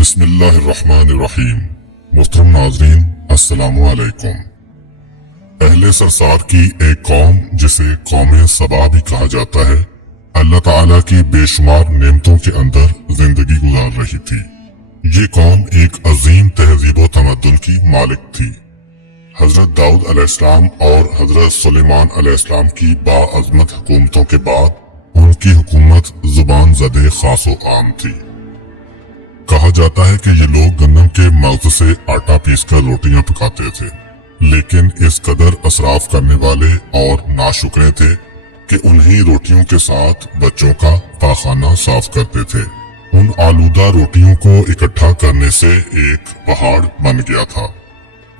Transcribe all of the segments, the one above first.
बिस्मिल्लाहिर्रहमानिर्रहीम। मोहतरम नाज़रीन, अस्सलामु अलैकुम। अहले सरसार की एक कौम जिसे कौम सबा भी कहा जाता है, अल्लाह ताला की बेशुमार नेमतों के अंदर जिंदगी गुजार रही थी। ये कौम एक अजीम तहजीब व तमद्दुन की मालिक थी। हजरत दाऊद अलैहिस्सलाम और हजरत सुलेमान अलैहिस्सलाम की बाअज़मत हुकूमतों के बाद उनकी हुकूमत जुबान ज़दे खासो आम थी। कहा जाता है कि ये लोग गन्नम के मग़ज़ से आटा पीसकर रोटियां पकाते थे, लेकिन इस कदर असराफ करने वाले और नाशुक्रे थे कि उन्हीं रोटियों के साथ बच्चों का पाखाना साफ करते थे। उन आलूदा रोटियों को इकट्ठा करने से एक पहाड़ बन गया था।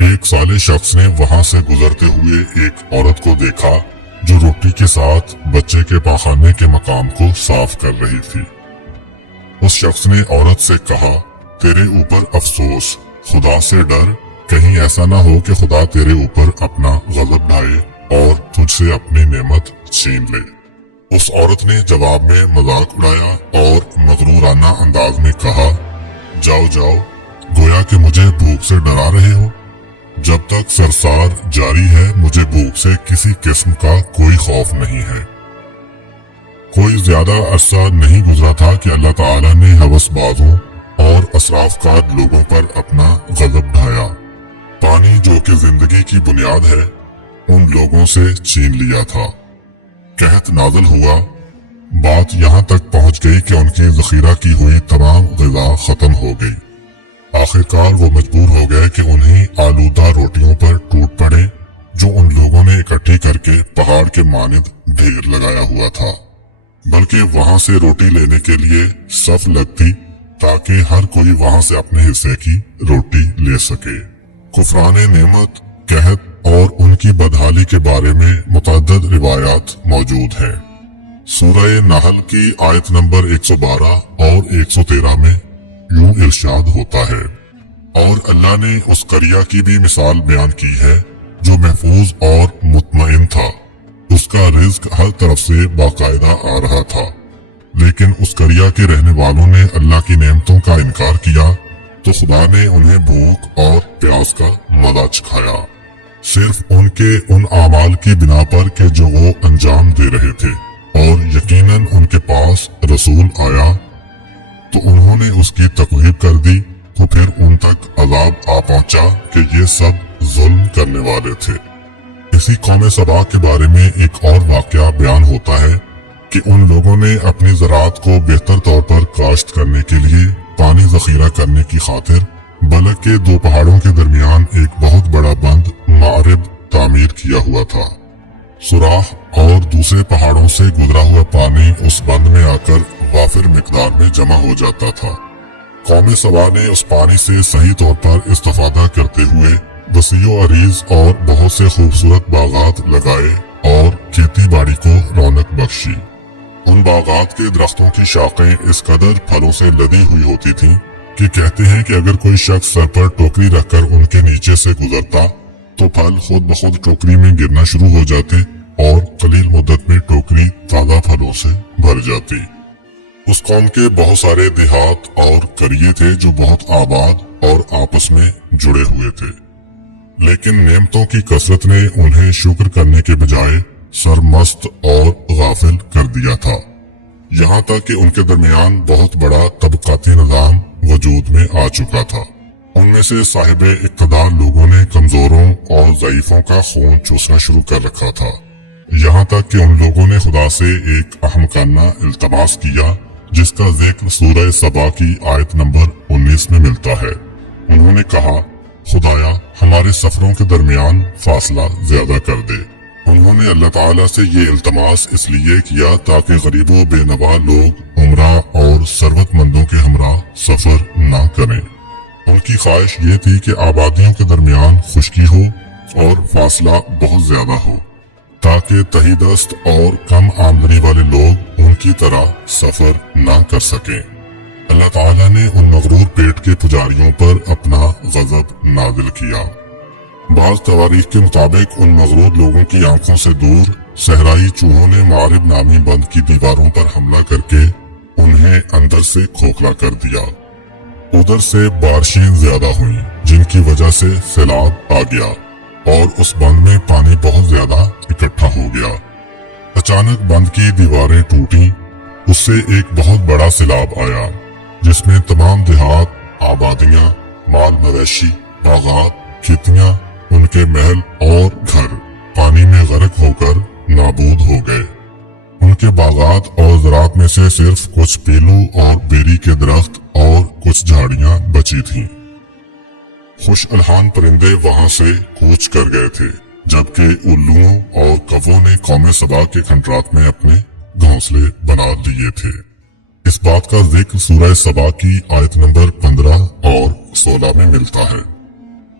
एक साले शख्स ने वहां से गुजरते हुए एक औरत को देखा जो रोटी के साथ बच्चे के पाखाने के मकाम को साफ कर रही थी। उस शख्स ने औरत से कहा, तेरे ऊपर अफसोस, खुदा से डर, कहीं ऐसा ना हो कि खुदा तेरे ऊपर अपना गज़ब ढाए और तुझसे अपनी नेमत छीन ले। उस औरत ने जवाब में मजाक उड़ाया और मगरूराना अंदाज में कहा, जाओ जाओ, गोया कि मुझे भूख से डरा रहे हो। जब तक सरसार जारी है मुझे भूख से किसी किस्म का कोई खौफ नहीं है। कोई ज्यादा अरसा नहीं गुजरा था कि अल्लाह ताला ने हवसबाजों और असराफकार लोगों पर अपना गज़ब ढाया। पानी जो कि जिंदगी की बुनियाद है, उन लोगों से छीन लिया था। कहत नाज़िल हुआ, बात यहाँ तक पहुँच गई कि उनकी ज़ख़ीरा की हुई तमाम ग़िज़ा खत्म हो गई। आखिरकार वो मजबूर हो गए कि उन्हीं आलूदा रोटियों पर टूट पड़े जो उन लोगों ने इकट्ठी करके पहाड़ के मानिंद ढेर लगाया हुआ था। बल्कि वहां से रोटी लेने के लिए सफ लगती ताकि हर कोई वहां से अपने हिस्से की रोटी ले सके। कुफराने नेमत, कहत और उनकी बदहाली के बारे में मुतअद्दिद रिवायात मौजूद हैं। सूरह नहल की आयत नंबर 112 और 113 में यूं इरशाद होता है, और अल्लाह ने उस करिया की भी मिसाल बयान की है जो महफूज और मुतमईन था। उसका रिज्क हर तरफ से बाकायदा आ रहा था, लेकिन उस करिया के रहने वालों ने अल्लाह की नेमतों का इनकार किया तो खुदा ने उन्हें भूख और प्यास का मजा चखाया, सिर्फ उनके उन आमाल की बिना पर कि जो वो अंजाम दे रहे थे। और यकीनन उनके पास रसूल आया तो उन्होंने उसकी तकज़ीब कर दी, तो फिर उन तक अजाब आ पहुंचा कि ये सब जुल्म करने वाले थे। इसी कौम सबा के बारे में एक और वाकया बयान होता है कि उन लोगों ने अपनी ज़राअत को बेहतर तौर पर काश्त करने के लिए पानी ज़ख़ीरा करने की खातिर बलक के दो पहाड़ों के दरमियान एक बहुत बड़ा बंद मारिब तामीर किया हुआ था। सुराख और दूसरे पहाड़ों से गुजरा हुआ पानी उस बंद में आकर वाफिर मिकदार में जमा हो जाता था। कौम सबा ने उस पानी से सही तौर पर इस्तेफादा करते हुए वसीओ अरीज और बहुत से खूबसूरत बागात लगाए और खेती बाड़ी को रौनक बख्शी। उन बागात के दरख्तों की शाखें इस कदर फलों से लदी हुई होती थीं कि कहते हैं कि अगर कोई शख्स सर पर टोकरी रखकर उनके नीचे से गुजरता तो फल खुद ब खुद टोकरी में गिरना शुरू हो जाते और कलील मुद्दत में टोकरी ताजा फलों से भर जाती। उस कौम के बहुत सारे देहात और करिए थे जो बहुत आबाद और आपस में जुड़े हुए थे, लेकिन नेमतों की कसरत ने उन्हें शुक्र करने के बजाय सरमस्त और गाफिल कर दिया था। यहाँ तक कि उनके दरमियान बहुत बड़ा तबकाती निजाम वजूद में आ चुका था। उनमें से साहिब इक़्तिदार लोगों ने कमजोरों और ज़ईफों का खून चूसना शुरू कर रखा था। यहाँ तक कि उन लोगों ने खुदा से एक अहमकाना इल्तमास किया जिसका जिक्र सूरह सबा की आयत नंबर 19 में मिलता है। उन्होंने कहा, खुदाया हमारे सफरों के दरमियान फासला ज्यादा कर दे। उन्होंने अल्लाह ताला से ये इल्तमास इसलिए किया ताकि गरीबों बेनवा लोग उमरा और सरवतमंदों के हमरा सफर ना करें। उनकी ख्वाहिश ये थी कि आबादियों के दरमियान खुश्की हो और फासला बहुत ज्यादा हो ताकि तही दस्त और कम आमदनी वाले लोग उनकी तरह सफर ना कर सकें। अल्लाह ताला ने उन मगरूर पेट के पुजारियों पर अपना गजब नाजिल किया। बाज़ तवारीख के मुताबिक उन मगरूर लोगों की आंखों से दूर सहराई चूहों ने मारिब नामी बंद की दीवारों पर हमला करके उन्हें अंदर से खोखला कर दिया। उधर से बारिशें ज्यादा हुई जिनकी वजह से सैलाब आ गया और उस बंद में पानी बहुत ज्यादा इकट्ठा हो गया। अचानक बंद की दीवारें टूटी, उससे एक बहुत बड़ा सैलाब आया जिसमें तमाम देहात, आबादियां, माल मवेशी, बागात, खेतियां, उनके महल और घर पानी में गर्क होकर नाबूद हो गए। उनके बागात और ज़रात में से सिर्फ कुछ पीलू और बेरी के दरख्त और कुछ झाड़ियां बची थीं। खुश अलहान परिंदे वहां से कूच कर गए थे, जबकि उल्लुओं और कौवों ने कौम सबा के खंडरात में अपने घोंसले बना लिए थे। इस बात का जिक्र सूरह सबा की आयत नंबर 15 और 16 में मिलता है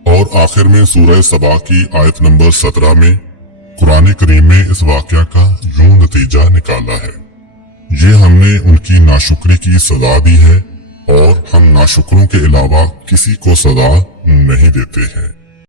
और आखिर में सूरह सबा की आयत नंबर 17 में कुरान करीम में इस वाकया का यूं नतीजा निकाला है, ये हमने उनकी नाशुक्री की सजा दी है और हम नाशुकरों के अलावा किसी को सजा नहीं देते हैं।